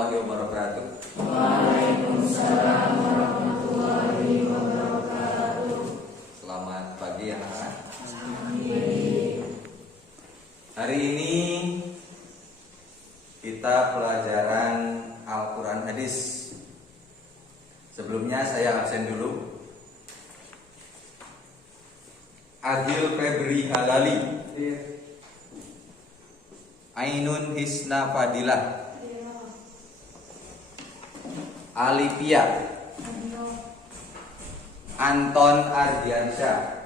warahmatullahi wabarakatuh. Waalaikumsalam warahmatullahi wabarakatuh. Selamat pagi anak-anak. Amin. Hari ini kita pelajaran Al-Quran Hadis. Sebelumnya saya absen dulu. Adil Febri Halali, Ainun Hisna Fadilah, Alipia, Anton Ardiansyah,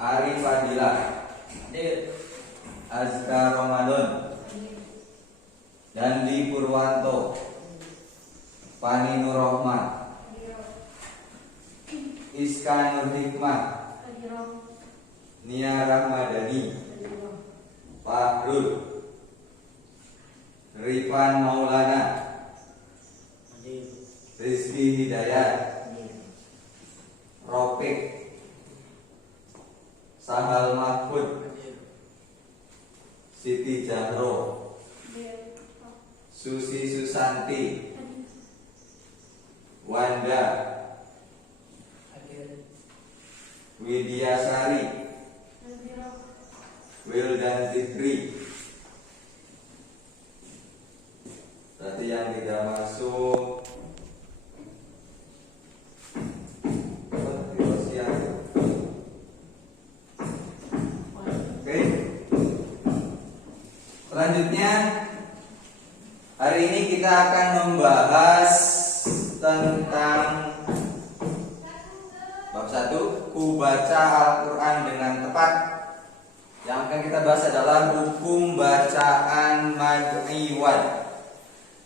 Ari Fadilah, Azka Ramadan, Dandi Purwanto, Fani Nur Rahman, Iska Nur Hikmah, Nia Rahmadani, Fahrul, Rifan Maulana, Rizky Hidayat, Ropik, Sahal Mahfud, Siti Jahro, Susi Susanti, Wanda, Widya Sari, Wildan Zikri. Berarti yang tidak masuk Oke. Selanjutnya hari ini kita akan membahas tentang bab 1, ku baca Al-Quran dengan tepat. Yang akan kita bahas adalah hukum bacaan mad iwad.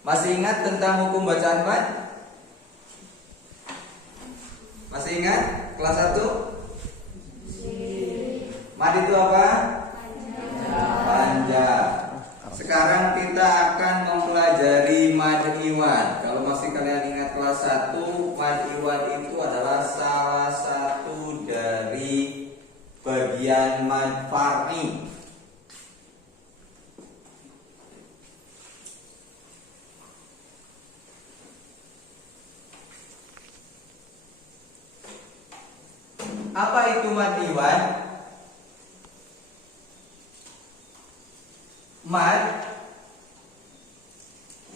Masih ingat tentang hukum bacaan mad? Masih ingat kelas 1? Mad itu apa? Panjang. Sekarang kita akan mempelajari mad iwad. Kalau masih kalian ingat kelas 1, mad iwad itu adalah salah satu dari bagian mad far'i. Apa itu mad iwad? Mad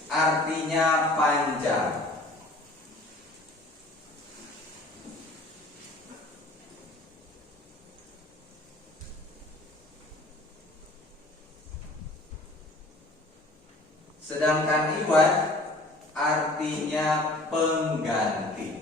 artinya panjang. Sedangkan iwad artinya pengganti.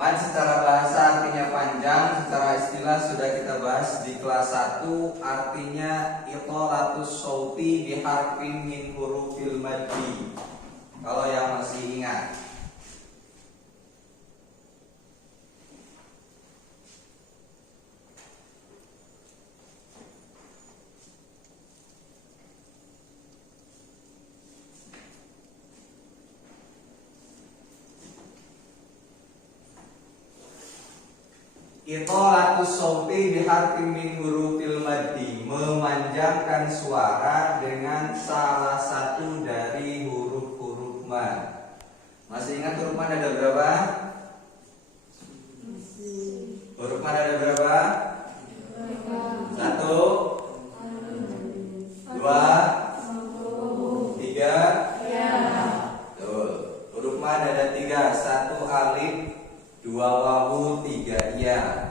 Mad secara bahasa artinya panjang, secara istilah sudah kita bahas di kelas 1, artinya itolatus sauti biharfin min hurufil maddi. Kalau yang masih ingat. Itolatus sauti biharfin min hurufil maddi, memanjangkan suara dengan salah satu dari huruf-huruf mad. Masih ingat huruf mad ada berapa? Huruf mad ada berapa? 1, 2, 3. Tuh, huruf mad ada 3, 1 alif, 2 wawu, 3 ya,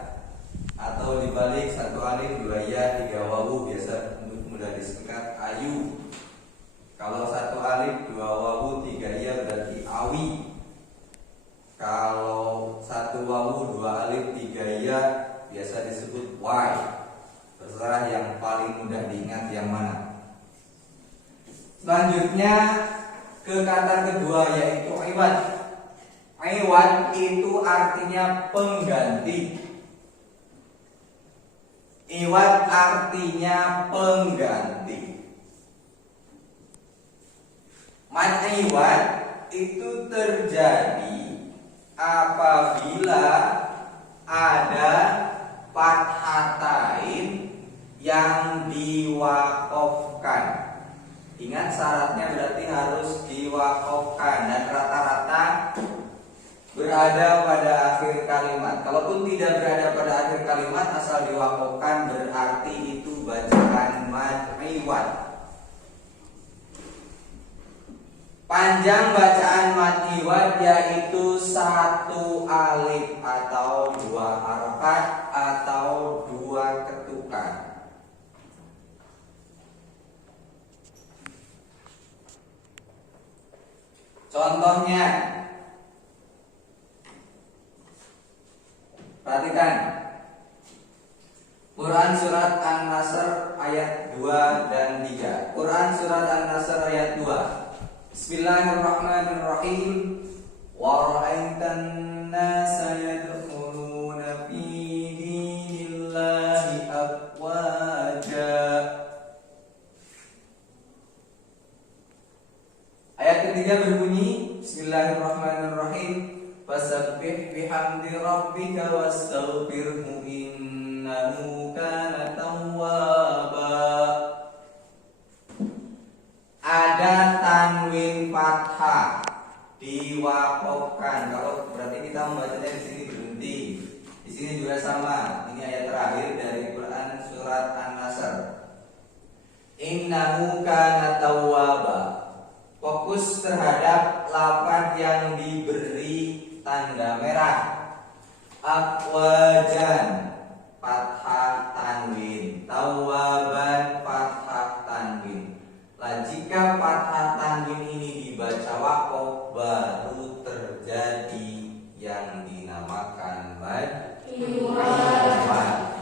atau dibalik 1 alif 2 ya 3 wawu, biasa untuk mudah disingkat ayu. Kalau 1 alif 2 wawu 3 ya berarti awi. Kalau 1 wawu 2 alif 3 ya biasa disebut wai. Terserah yang paling mudah diingat yang mana. Selanjutnya ke kata kedua yaitu iwad. Iwad itu artinya pengganti. Iwad artinya pengganti. Mad iwad itu terjadi apabila ada fathatain yang diwakofkan. Ingat syaratnya berarti harus diwakofkan dan rata-rata berada pada akhir kalimat. Kalaupun tidak berada pada akhir kalimat asal diwakofkan berarti itu bacaan mad iwad. Panjang bacaan mad iwad yaitu 1 alif atau 2 harokat atau 2 ketukan. Contohnya, perhatikan Quran surat An-Nasr ayat 2 dan 3. Quran surat An-Nasr ayat 2. Bismillahirrahmanirrahim. Wa ra'aitan nasa yadkhuluna fi dinillahi afwaja. Ayat ketiga berbunyi Bismillahirrahmanirrahim. Fasabbih bihamdi rabbika wastaghfirhu innahu kana tawwaba. Ada tanwin fathah diwakofkan. Kalau berarti kita membacanya di sini berhenti. Di sini juga sama. Ini ayat terakhir dari Quran surat An-Nasr. Innahu kana tawwaba. Fokus terhadap lafaz yang diberi tanda merah. Afwajan fathah tanwin, tawwaban fathah tanwin. Lah jika fathah tanwin ini dibaca wakof baru terjadi yang dinamakan mad iwad.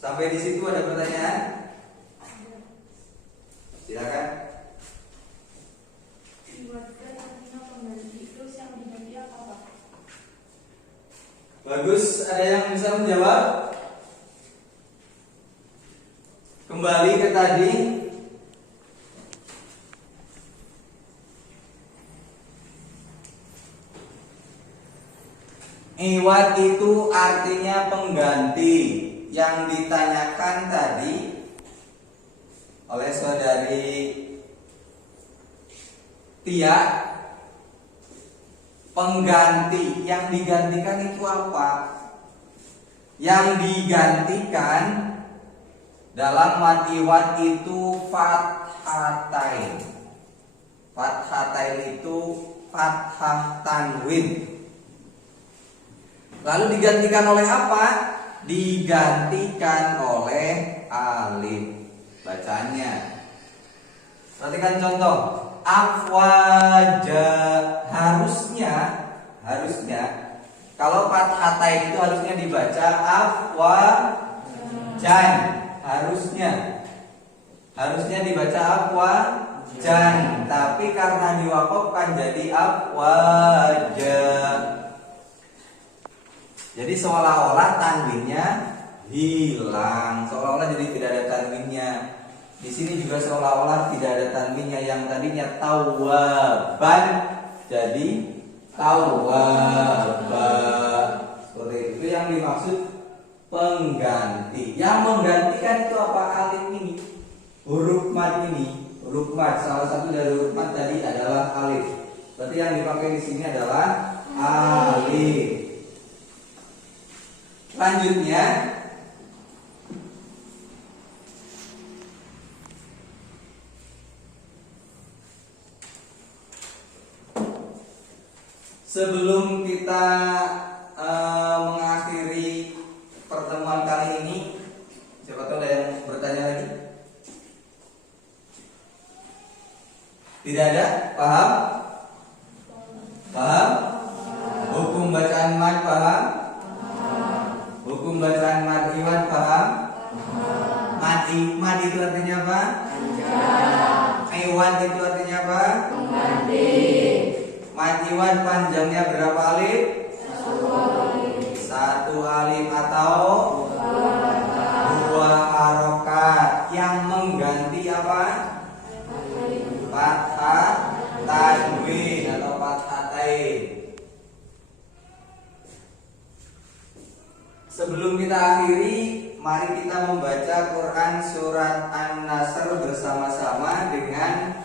Sampai di situ ada pertanyaan? Silakan. Bagus, ada yang bisa menjawab? Kembali ke tadi. Iwad itu artinya pengganti. Yang ditanyakan tadi oleh saudari Tia, pengganti. Yang digantikan itu apa? Yang digantikan dalam mad iwad itu fathatain. Fathatain itu fathah tanwin. Lalu digantikan oleh apa? Digantikan oleh alif. Bacaannya. Perhatikan contoh. Afwaja. Harusnya kalau fathatain itu harusnya dibaca afwajan. Harusnya dibaca afwajan, tapi karena diwakofkan jadi afwaja. Jadi seolah-olah tanwinnya hilang, seolah-olah jadi tidak ada tanwinnya. Di sini juga seolah-olah tidak ada tanwinnya. Yang tadinya tawwaban jadi tawwaba. Seperti itu yang dimaksud pengganti. Yang menggantikan itu apa? Alif ini, huruf mad ini, huruf mad. Salah satu dari huruf mad tadi adalah alif. Berarti yang dipakai di sini adalah alif. Selanjutnya, sebelum kita mengakhiri pertemuan kali ini, siapa tahu ada yang bertanya lagi? Tidak ada? Paham? Paham? Hukum bacaan mad paham? Hukum bacaan mad iwad paham? Mad itu artinya apa? Iwad itu artinya apa? Mad iwad panjangnya berapa alif? 1 alif atau 2 harokat. Yang mengganti apa? Fathah tanwin atau fathatain. Sebelum kita akhiri, mari kita membaca Quran surat An-Nasr bersama-sama dengan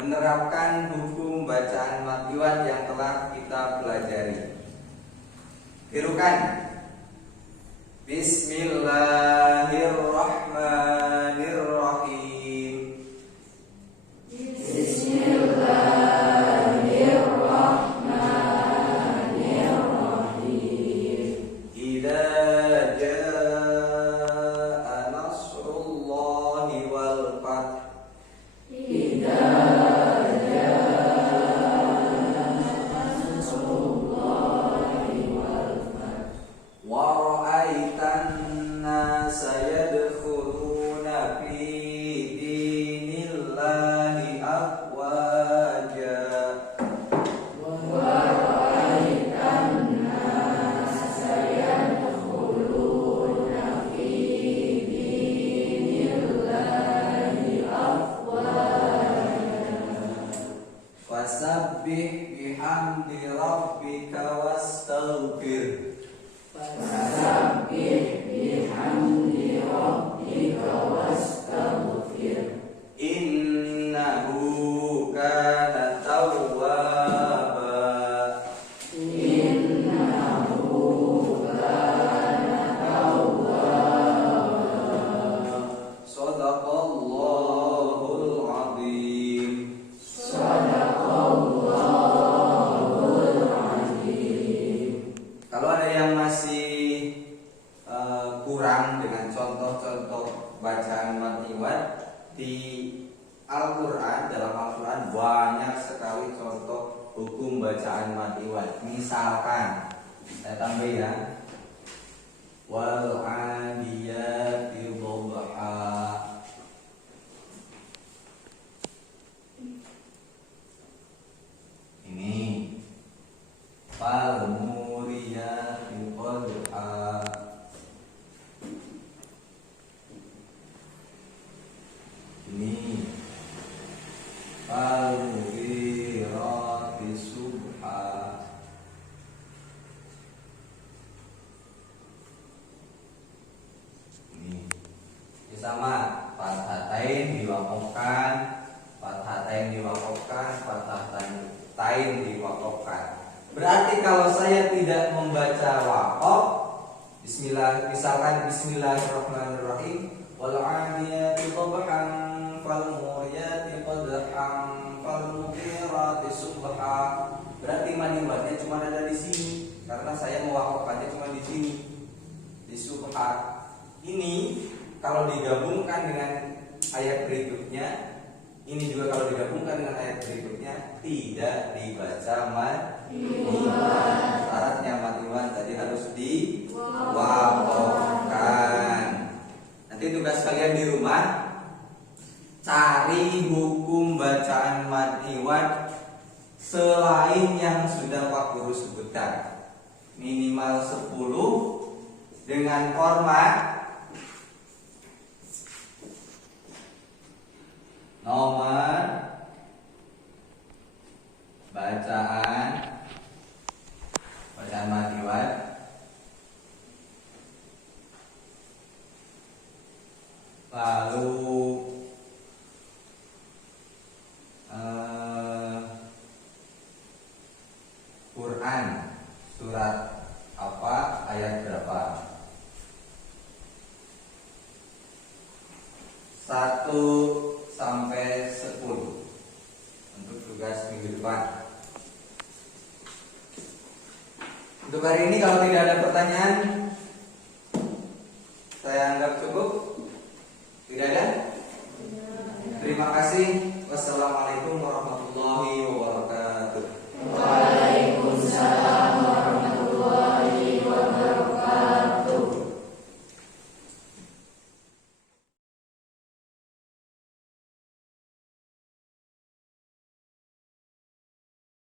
menerapkan hukum bacaan matiwan yang telah kita pelajari. Tirukan. Bismillahirrahmanirrahim. Idza jaa nasrullahi wal fath. Wa ra'aitan nasa yadkhuluna fi dinillahi afwaja. Wasabbih bihamdi rabbika wastaghfir. Innahu kana tawwaba. Shadaqallahul azim. Kalau ada yang masih kurang dengan contoh-contoh bacaan matiwan di Al-Quran, dalam Al-Quran banyak sekali contoh hukum bacaan matiwan. Misalkan saya tambah ya, wal adiyati dhabha. Ini fal muriyati qadha. Ini fal mughirati subha. Ini sama, fathatain diwakafkan, fathatain diwakafkan, fathatain diwakafkan. Berarti kalau saya tidak membaca wakaf, bismillah, misalkan bismillahirrahmanirrahim, wal 'adiyati dhabhan fal muriyati qadhan fal mughirati subha. Berarti matiwannya cuma ada di sini karena saya mewakafkannya cuma di sini, di subha. Ini kalau digabungkan dengan ayat berikutnya, ini juga kalau digabungkan dengan ayat berikutnya tidak dibaca matiwan. Syaratnya matiwan tadi harus diwakafkan. Nanti tugas kalian di rumah, cari hukum bacaan matiwan selain yang sudah Pak Guru sebutkan. Minimal 10 dengan format nomor bacaan matiwan, lalu Quran surat apa, ayat berapa. 1 sampai 10 untuk tugas minggu depan. Untuk hari ini kalau tidak ada pertanyaan, saya anggap cukup. Tidak ada? Terima kasih. Wassalamualaikum warahmatullahi wabarakatuh.